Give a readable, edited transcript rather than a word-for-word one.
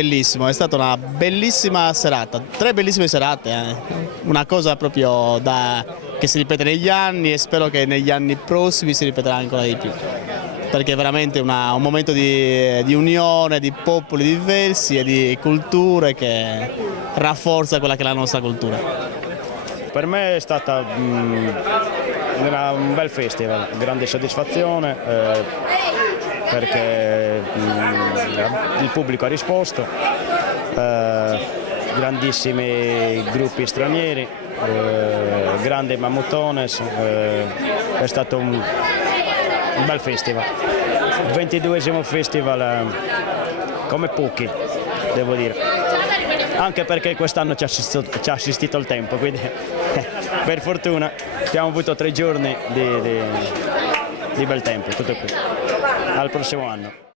bellissimo, è stata una bellissima serata, 3 bellissime serate, una cosa proprio che si ripete negli anni e spero che negli anni prossimi si ripeterà ancora di più, perché è veramente un momento di unione, di popoli diversi e di culture che rafforza quella che è la nostra cultura. Per me è stata un bel festival, grande soddisfazione perché il pubblico ha risposto, grandissimi gruppi stranieri, grande Mammutones, è stato un bel festival, 22esimo festival come pochi, devo dire, anche perché quest'anno ci ha assistito il tempo, quindi per fortuna abbiamo avuto 3 giorni di bel tempo, tutto qui. Al prossimo anno.